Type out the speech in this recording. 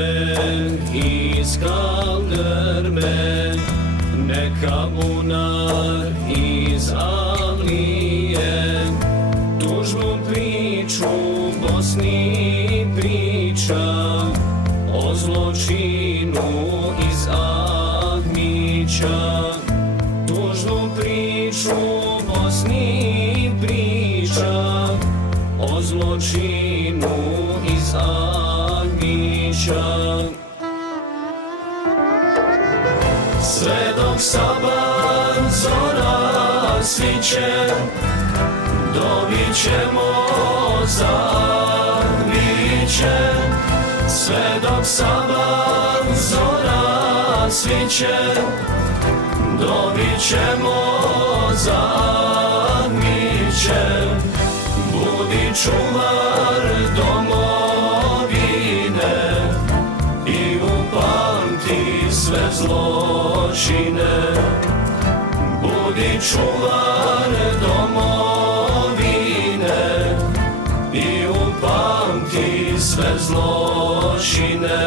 kamen iz kalderme, neka bunar iz Alije, tužnu priču Bosni priča, o zločinu iz Ahmića. Tužnu priču Bosni priča, o zločinu iz Ahmića. Sve dok sabah zora sviće, dobit ćemo za Ahmiće. Sve dok sabah zora sviće, dobit ćemo za Ahmiće. Budi čuvar domovine i upamti sve zločine. Budi čuvar domovine i upamti sve zločine.